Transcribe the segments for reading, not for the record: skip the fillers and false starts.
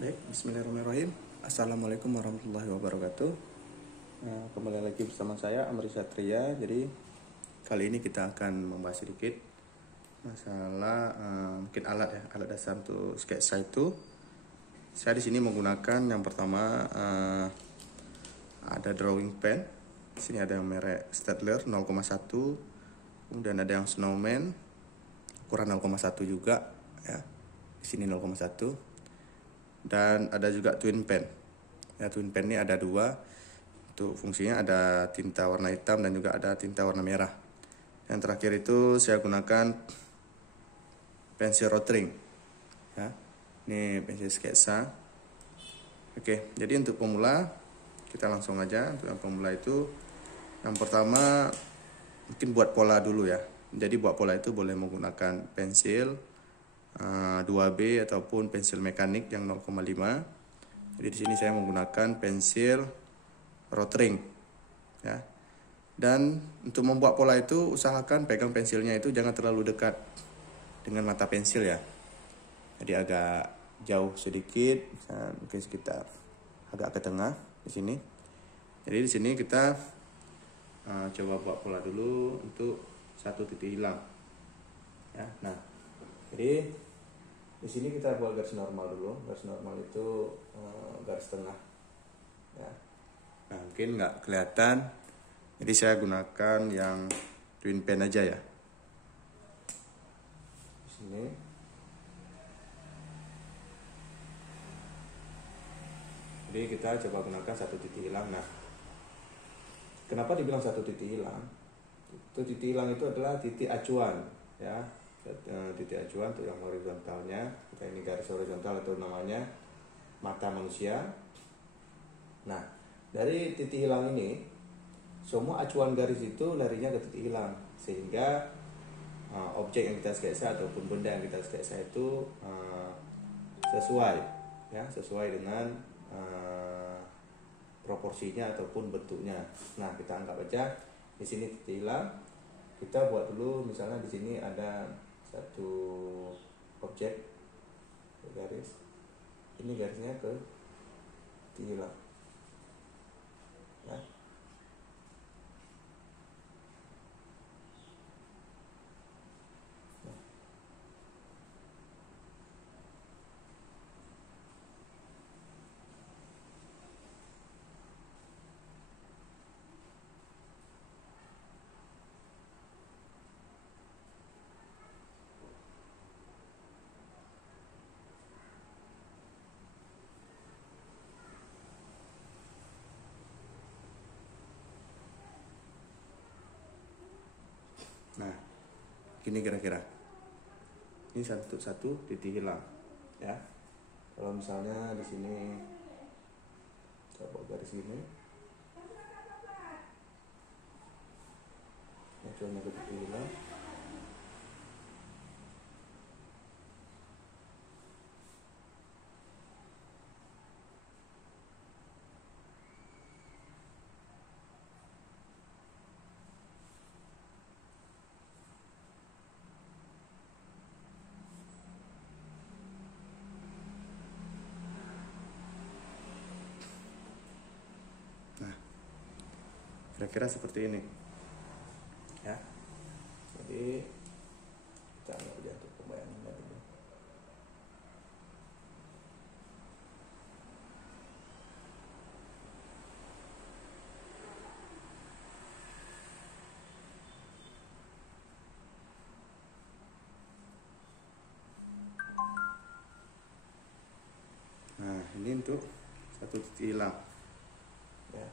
Baik, bismillahirrahmanirrahim. Assalamualaikum warahmatullahi wabarakatuh. Kembali lagi bersama saya Amri Satria. Jadi kali ini kita akan membahas sedikit masalah mungkin alat dasar untuk sketsa itu. Saya di sini menggunakan yang pertama ada drawing pen. Di sini ada yang merek Staedtler 0,1, kemudian ada yang Snowman ukuran 0,1 juga ya. Di sini 0,1. Dan ada juga twin pen. Ya, twin pen ini ada dua. Untuk fungsinya ada tinta warna hitam dan juga ada tinta warna merah. Yang terakhir itu saya gunakan pensil rotring. Ya, ini pensil sketsa. Oke, jadi untuk pemula kita langsung aja. Untuk yang pemula itu yang pertama mungkin buat pola dulu ya. Jadi buat pola itu boleh menggunakan pensil 2B ataupun pensil mekanik yang 0,5. Jadi di sini saya menggunakan pensil rotring ya. Dan untuk membuat pola itu usahakan pegang pensilnya itu jangan terlalu dekat dengan mata pensil ya. Jadi agak jauh sedikit, mungkin sekitar agak ke tengah di sini. Jadi di sini kita coba buat pola dulu untuk satu titik hilang ya. Nah, jadi di sini kita buat garis normal dulu. Garis normal itu garis tengah ya. Nah, mungkin nggak kelihatan, jadi saya gunakan yang twin pen aja ya. Di sini. Jadi kita coba gunakan satu titik hilang. Nah, kenapa dibilang satu titik hilang? Itu titik hilang itu adalah titik acuan ya. Titik acuan untuk yang horizontalnya, kita ini garis horizontal atau namanya mata manusia. Nah, dari titik hilang ini semua acuan garis itu larinya ke titik hilang, sehingga objek yang kita sketsa ataupun benda yang kita sketsa itu sesuai ya, sesuai dengan proporsinya ataupun bentuknya. Nah, kita anggap aja di sini titik hilang. Kita buat dulu, misalnya di sini ada satu objek garis, ini garisnya ke titik hilang ya. Nah, gini kira-kira. Ini satu titik hilang ya. Kalau misalnya di sini saya buat garis ini, acuannya ke titik hilang. Kira-kira seperti ini ya. Jadi kita anggap aja untuk pembayangan dulu. Nah, ini untuk satu titik hilang ya.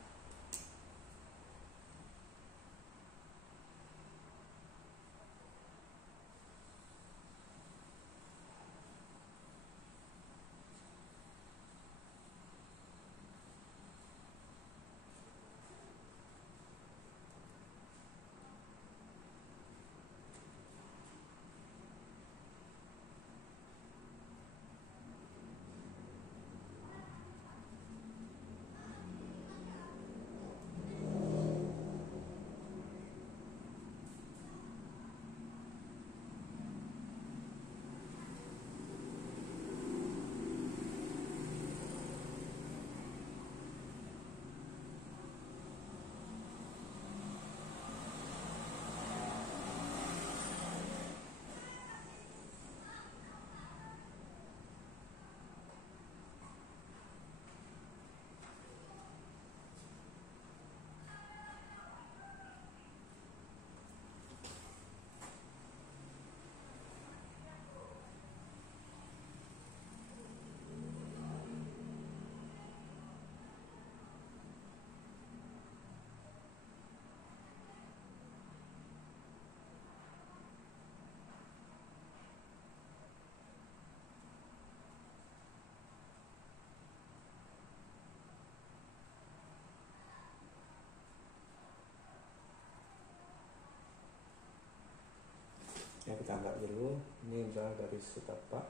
nggak jenuh. Ini udah garis setapak.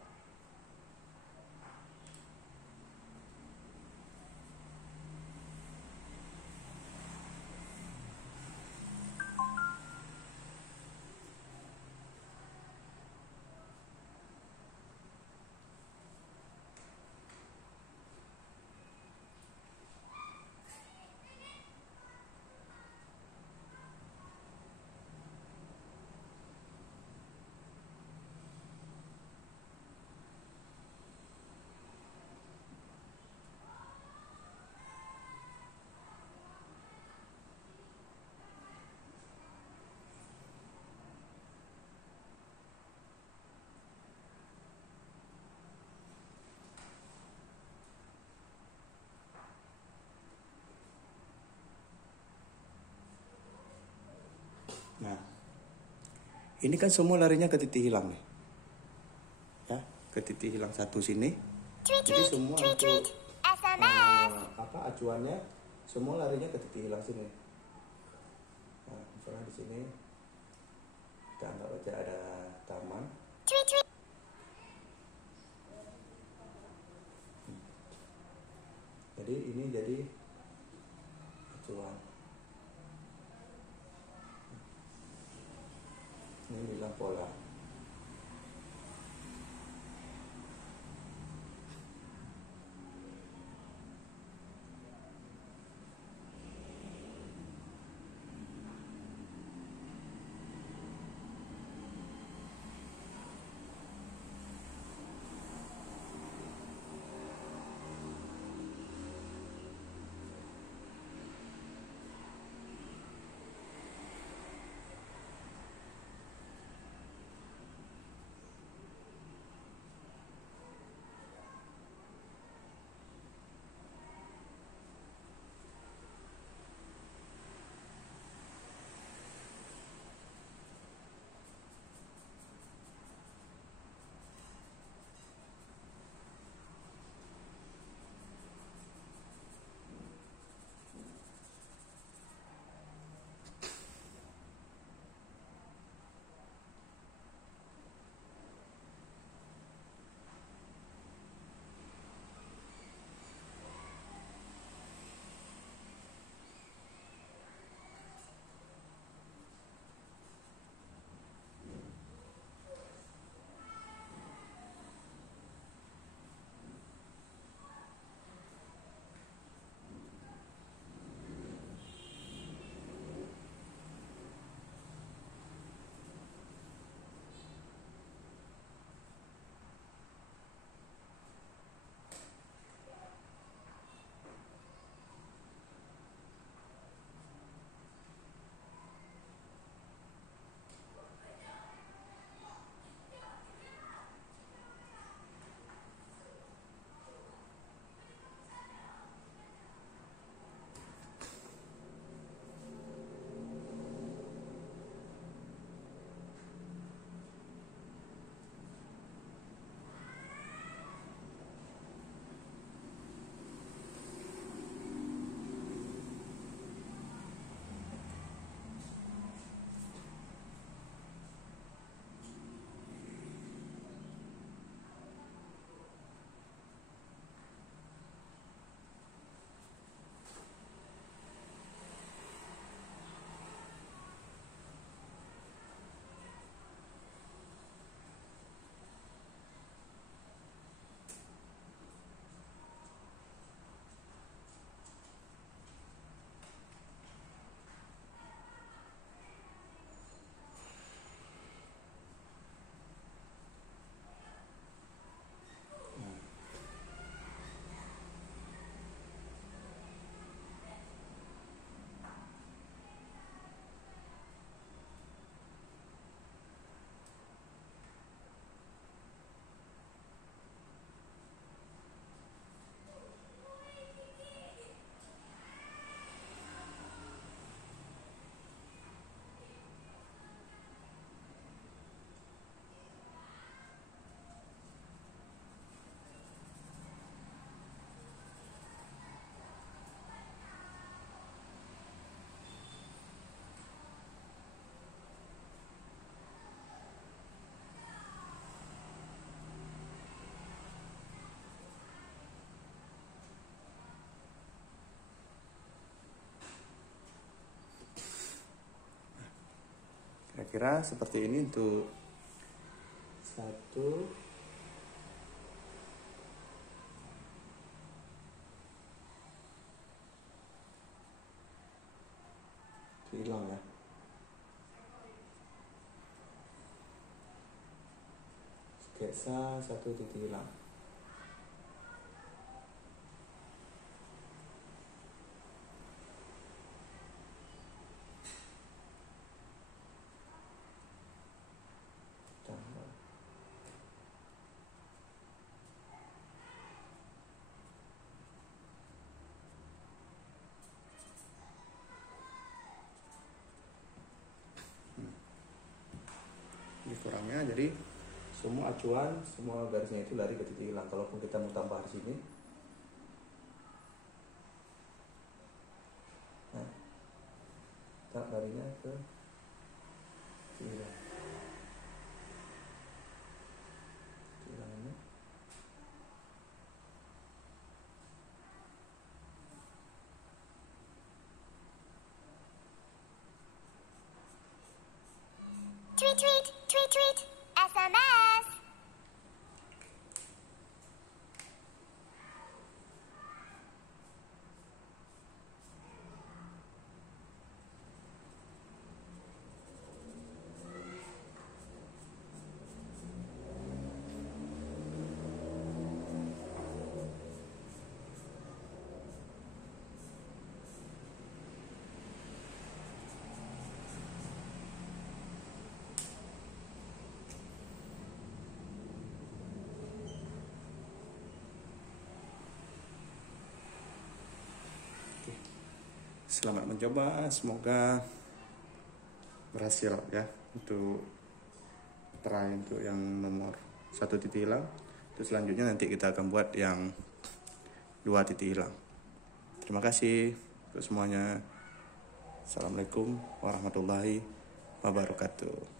Nah, ini kan semua larinya ke titik hilang nih, ya, ke titik hilang satu sini. Jadi semua acuannya semua larinya ke titik hilang sini. Nah, misalnya di sini kita anggap aja ada taman. Jadi ini jadi acuan. Ini bilang pola. kira-kira seperti ini untuk satu hilang ya. Sketsa satu titik hilang. Ini kurangnya, jadi semua acuan, semua garisnya itu lari ke titik hilang. Kalaupun kita mau tambah di sini, nah, tak larinya ke titik hilang. Titik hilang ini. Tweet, SMS. Selamat mencoba, semoga berhasil ya untuk try untuk yang nomor 1 titik hilang. Terus selanjutnya nanti kita akan buat yang 2 titik hilang. Terima kasih untuk semuanya. Assalamualaikum warahmatullahi wabarakatuh.